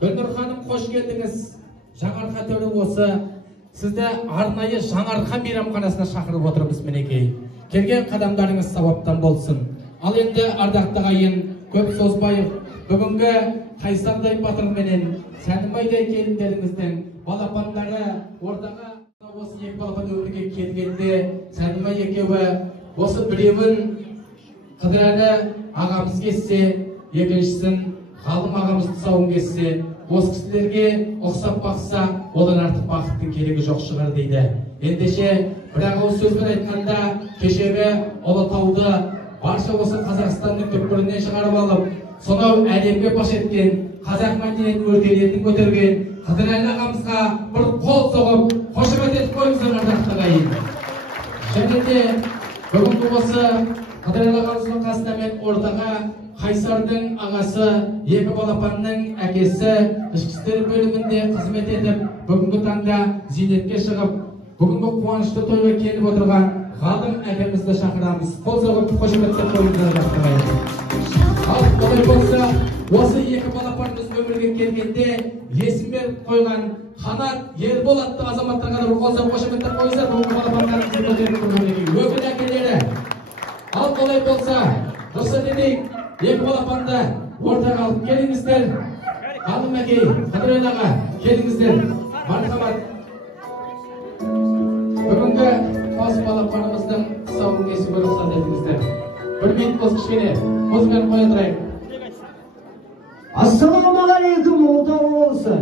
Gülnur Hanım hoş geldiniz. Жаңарқа төрі осы. Sizde arnayı Жаңарқа мейрамханасына шақырып отырмыз мінекей. Келген қадамдарыңыз сауаптан болсын. Ал енді ардақты ағайын, көп созбайық. Бүгінгі Қайсардай батырменен Сәнімайдай келіндеріңіздің балапандары ортаға осы екі балапан өмірге келгенде Сәнімай екеуі осы біреуін Қыдырәлі ағамыз кетсе, екіншісін Ғалым ағамыз тұсауын кетсе, осы кісілерге ұқсап бақса, одан артық бақыттың керегі жоқ шығар дейді. Ендеше, бірақ ол сөзбен айтқанда, кешегі Ұлытауды барша осы Қазақстанның түкпірінен шығарып алып, сонау әлемге паш еткен, қазақ мәдениетін өркениетін көтерген Қыдырәлі ағамызға бір қол соғып, қошемет етіп қойыңыздар ардақты ағайын. Және де бүгінгі осы Қыдырәлі ағамыздың қасында мен ортаға Қайсардың ағасы, екі балапанның әкесі ішкі істер бөлімінде қызмет етіп, бүгінгі таңда зейнетке шығып, бүгінгі қуанышты тойға келіп отырған Ғалым әкемізді шақырамыз. Қол соғып, қошеметтеп қойыңыздар ағайын. Ал олай болса, осы екі балапанымыз өмірге келгенде есім беріп қойған Қанат Ерболатты азаматтарға да бір қол соғып қошеметтеп қойыңыздар. Бүгінгі балапандарымызды көтеріп көргенде өкіл әкелері. Ал олай болса, дұрыс демейік. Екі балапанды ортаға алып келіңіздер. Ғалым әкей, Қыдырәлі аға, келіңіздер. Мархабат. Бүгінгі қос балапанымыздың тұсауын кесуге рұқсат етіңіздер. Бір минут болсын кішкене. Музыканы қоя тұрайық. Ассалаумағалейкум, Ұлытау болысы.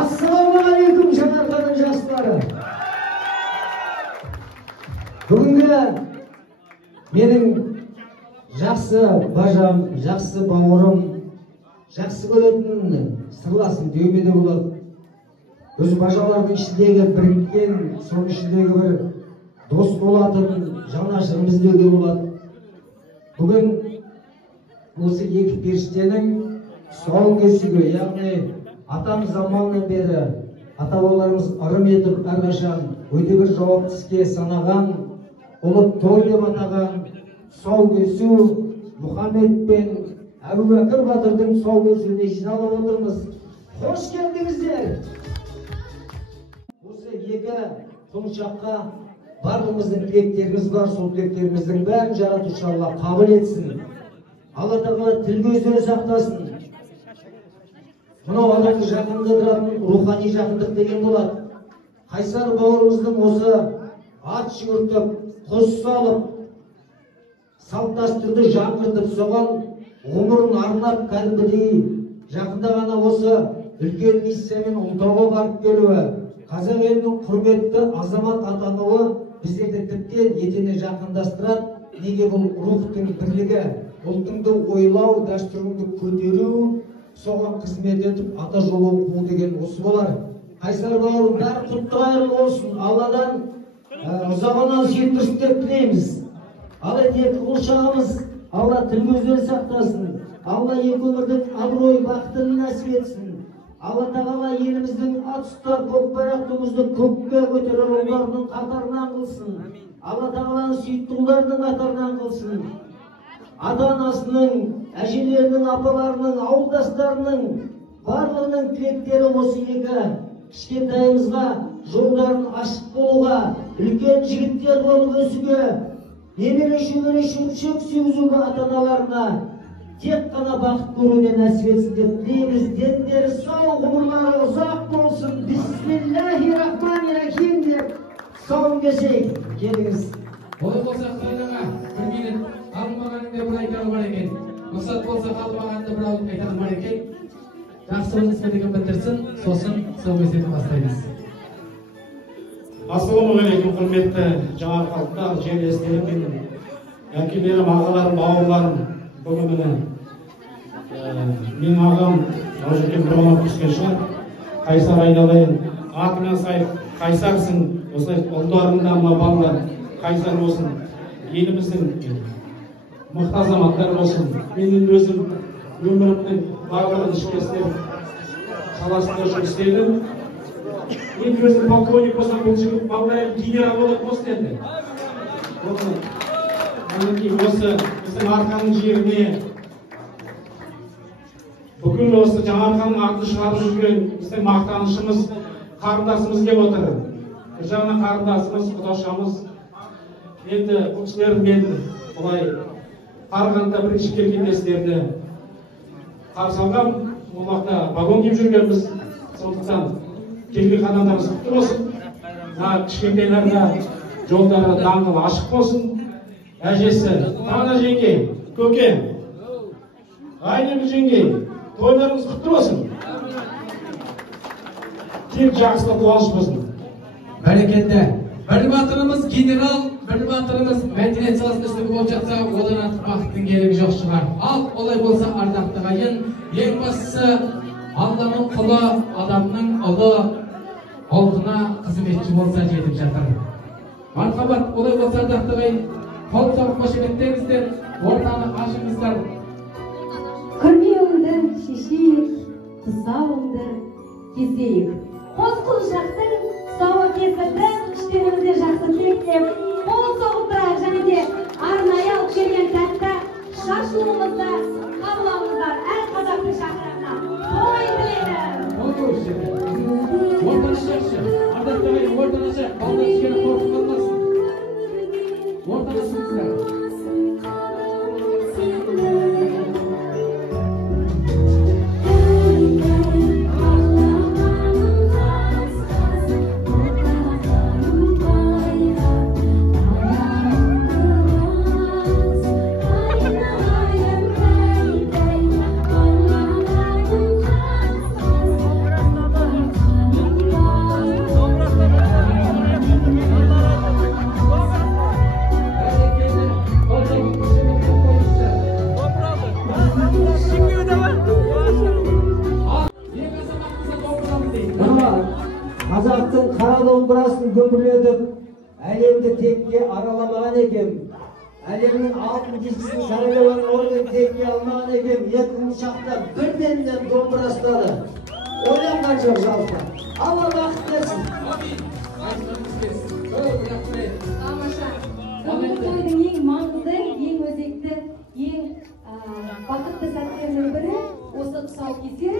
Ассалаумағалейкум, Жаңарқаның жастары. Бүгінгі менің жақсы бажам, жақсы бауырым, жақсы көретін сырласым деуге де болады. Өз бажалардың ішіндегі біріккен, соның ішіндегі бір дос болатын жанашырымыз деуге болады. Бүгін осы екі періштенің тұсауын кесуге, яғни атам заманнан бері ата-бабаларымыз ырым етіп әрқашан өте бір жауапты іске санаған, ұлы той деп атаған тұсау кесу Мұхаммед пен Әбу Бәкір батырдың тұсау кесуіне жиналып отырмыз. Қош келдіңіздер. Осы екі құлыншаққа барлығымыздың тілектеріміз бар, сол тілектеріміздің бәрін жаратушы Алла қабыл етсін. Алла тағала тіл көзден сақтасын. Мынау адамды жақындыратын рухани жақындық деген болады. Қайсар бауырымыздың осы ат жүгіртіп, құс салып, салт дәстүрді жаңғыртып, соған ғұмырын арнап кәдімгідей жақында ғана осы үлкен миссиямен Ұлытауға барып келуі, қазақ елінің құрметті азамат атануы біздерді тіптен етене жақындастырады. Неге бұл рухтың бірлігі, ұлтыңды ойлау, дәстүріңді көтеру, соған қызмет етіп ата жолын қуу деген осы болар. Қайсар бауырым, бәрі құтты қайырлы болсын. Алладан ұзағынан сүйіндірсін деп тілейміз. Ал екі құлшағымыз Алла тіл көзден сақтасын. Алла екі өмірдің абырой бақытын нәсіп етсін. Алла тағала еліміздің ат ұстар көк байрақ туымызды көкке көтерер ұлдарының қатарынан қылсын. Алла тағаланың сүйікті ұлдарының қатарынан қылсын. Ата-анасының, әжелерінің, апаларының, ауылдастарының барлығының тілектері осы екі кішкентайымызға жолдарын ашық болуға, үлкен жігіттер болып өсуге, немере шөбере шөпшек сүйгізуге ата-аналарына тек қана бақыт көруіне нәсіп етсін деп тілейміз. Дендері сау, ғұмырлары ұзақ болсын. Бисмиллахи-рахмани-рахим деп тұсауын кесейік. Келіңіз. Олай болса Қыдырәлі аға, бір минут Ғалым ағаның да бір айтары бар екен. Рұқсат болса Ғалым ағаның да бір айтары бар екен. Жақсы қызметін бітірсін, сосын тұсау кесетін бастаймыз. Ассалаумағалейкум, құрметті жаңарқалықтар, жерлестерім менің, әкелерім, ағаларым, бауырларым. Бүгін міне менің ағам Жолжекен бір ғана түскен шығар. Қайсар айналайын, атыңа сай қайсарсың, осылай ұлдарыңда мына балалар қайсар болсын, еліміздің мықты азаматтар болсын. Менің өзім өмірімнің барлығын ішкі істер саласында жұмыс істедім. Енді өзің полковник болсаң, бұл жігіт балалар генерал болады болсын енді. Мінекей осы біздің Арқаның жеріне бүкіл осы Жаңаарқаның атын шығарып жүрген біздің мақтанышымыз, қарындасымыз келіп отыр. Бір жағынан қарындасымыз, құдашамыз. Енді бұл кісілер мен бұлай Қарағандыда бірінші келген кездерде қарсы алғам, ол уақытта вагон киіп жүргенбіз. Сондықтан келген қадамдарымыз құтты болсын. Мына кішкентайларға жолдары даңғыл ашық болсын. Әжесі, тағы да жеңге, көкем, Айнагүл жеңге, тойларыңыз құтты болсын. Тек жақсылық қуаныш болсын. Бәрекелді. Бір батырымыз генерал, бір батырымыз мәдениет саласында үздігі болып жатса, одан артық бақыттың керегі жоқ шығар. Ал олай болса, ардақты ағайын, ең бастысы Алланың құлы, адамның ұлы ұлтына қызметші болса жетіп жатыр. Мархабат, олай болса, ардақты ағайын, қол соғып қошеметтеңіздер, ортаны ашыңыздар. Күрмеуіңді шешейік, тұсауыңды кезейік. Қос құлшақтың тұсауы кесілді, іштеріңізде жақсы тілектеп, қол соғып тұрайық және де арнайы алып келген тәтті шашуымызды қабылдаңыздар. Әр қазақтың шақырағына той тілейді. Ортаны шақшы, ардақты ағайын, ортаны шақ, балдар ішкені қорқып қалмасын. Ортаны шықсыздар. Қазақтың қара домбырасын көпірлетіп, әлемді текке араламаған екем. Әлемнің алтын дискісін сарайлаған орнын текке алмаған екем. Екі шақта бірден домбыра ұстады. Ойланған жоқ жалпы. Алла бақыт берсін. Тамаша. Бүгінгі тойдың ең маңызды, ең өзекті, ең бақытты сәттерінің бірі осы тұсаукесер.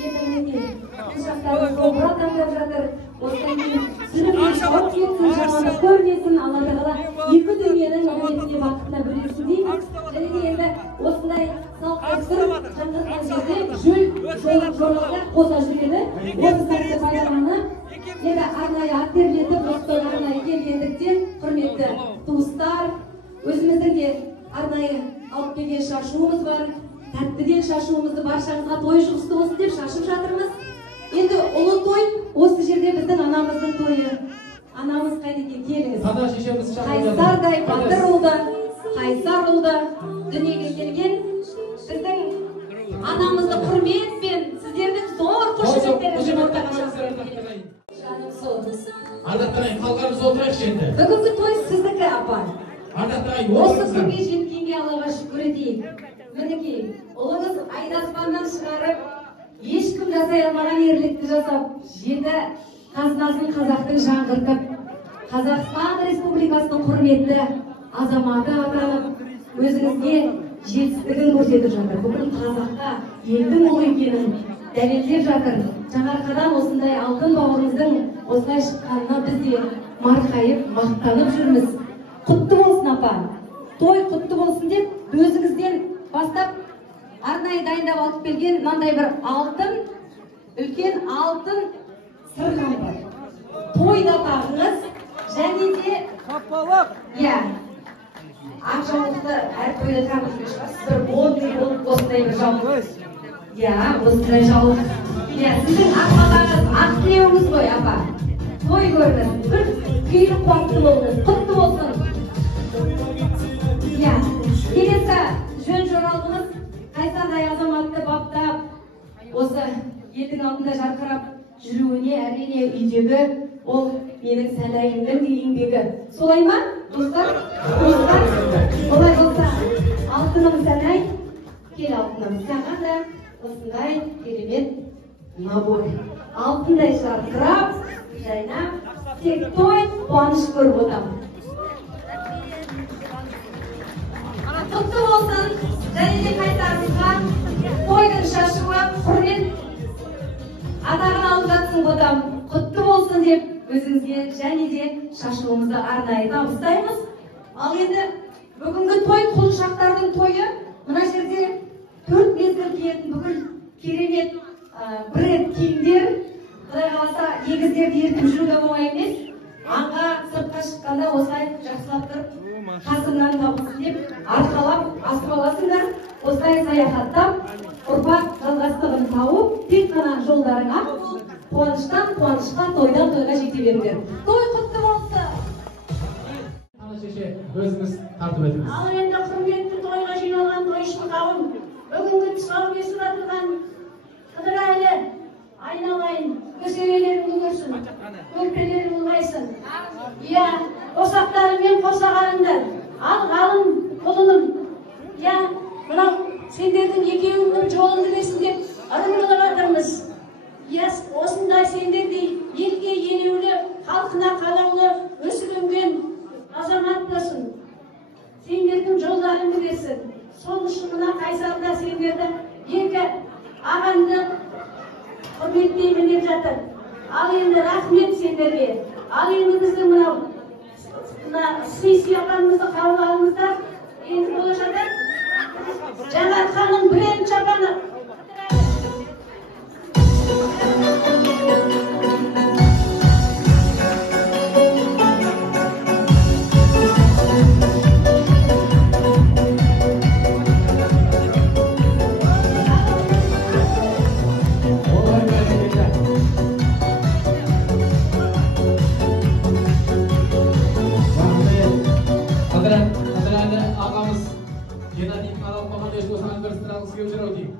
Енді мінекей құлшақтарымыз домбыра таңдап жатыр. Осыдан кейін сүрінбей шауып кетсін, жамандық көрмесін, Алла тағала екі дүниенің нығметіне бақытына бөлесін дейміз. Және де енді осындай салт-дәстүр жаңғырған жерде жолында қоса жүргені осы сәтті пайдаланып, енді арнайы аттерлетіп, осыдан арнайы келгендіктен құрметті туыстар, өзіміздің де арнайы алып келген шашуымыз бар. Тәттіден шашуымызды баршаңызға той жұғысты болсын деп шашып жатырмыз. Енді ұлы той осы жерде біздің анамыздың тойы. Анамыз қайда екен, келіңіз. Ана шешеміз шақырып жатыр. Қайсардай батыр ұлды, қайсар ұлды дүниеге келген біздің анамызды құрметпен сіздердің зор қошеметтеріңізбен құттықтаймын. Жаным сол. Ардақты ағайын, қалғанымыз отырайықшы енді. Бүгінгі той сіздікі, апа. Ардақты ағайын, Осы күнге жеткенге Аллаға шүкір етейік. Мінекей, ұлыңыз айдаспаннан шығарып, ешкім жасай алмаған ерлікті жасап, жеті қазынасын қазақтың жаңғыртып, Қазақстан Республикасының құрметті азаматы атанып, өзіңізге жетістігін көрсетіп жатыр. Бүкіл қазаққа елдің ұлы екенін дәлелдеп жатыр. Жаңарқадан осындай алтын бауырымыздың осылай шыққанына біз де марқайып, мақтанып жүрміз. Құтты болсын, апа. Той құтты болсын деп, өзіңізден бастап арнайы дайындап алып келген мынандай бір алтын, үлкен алтын сырғам бар. Тойда тағыңыз, және де ақ жаулықты әр тойда тағып жүрген шығарсыз. Бір модный болып осындай бір жаулық. Осындай жаулық. Сіздің ақ матаңыз, ақ тілеуіңіз ғой, апа. Той көріңіз, бір күйлі қуатты болыңыз, құтты болсын. Келесі жөн жоралғымыз қайсардай азаматты баптап, осы елдің алдында жарқырап жүруіне әрине үйдегі ол менің сәлайымның еңбегі. Солай ма, достар? Олай болса, алтыным сәлай, кел алтыным саған да осындай керемет набор. Алтындай жарқырап, жайна тек той қуаныш көріп отырмын. Құтты болсын, және де Қайсарымызға тойдың шашуы құрмет атағын алып жатсын бодам. Құтты болсын деп өзіңізге және де шашуымызды арнайы табыстаймыз. Ал енді бүгінгі той құлыншақтардың тойы. Мына жерде 4 мезгіл киетін бүкіл керемет бренд киімдер. Құдай қаласа егіздерді ертіп жүру де оңай емес. Аңға сыртқа шыққанда осылай жақсылап тұрып қасымнан табылсын деп арқалап асып аласыңдар. Осылай саяхаттап, ұрпақ жалғастығын тауып, тек қана жолдарыңа қуаныштан қуанышқа, тойдан тойға жете беріңдер. Той құтты болсын. Шеше, өзіңіз тартып өтіңіз. Ал енді құрметті тойға жиналған тойшыл қауым, бүгінгі тұсау кесіп атылған Қыдырәлі айналайын, көсегелерің көрсін, көрпелерің ұлғайсын. Иә, қосақтарымен қосағаныңдар. Ал ғалым құлыным, иә, мынау сендердің екеуіңнің жолыңды берсін деп ырымдалып жатырмыз. Иә, осындай сендердей елге елеулі, халқына қалаулы, өсіп-өнген азамат болсын. Сендердің жолдарыңды берсін. Сол үшін мына Қайсарда сендерді екі ағамды құрметтеймін деп жатыр. Ал енді рахмет сендерге. Ал енді біздің мына сый-сияпанымызды қабыл алыңыздар. Енді бола жатыр. Жаңартқанның бренд чапаны. Қыдырәлі ағамыз Геннадийдің алып қалған өз осыған бір сұрағысы келіп жүр ау деймін.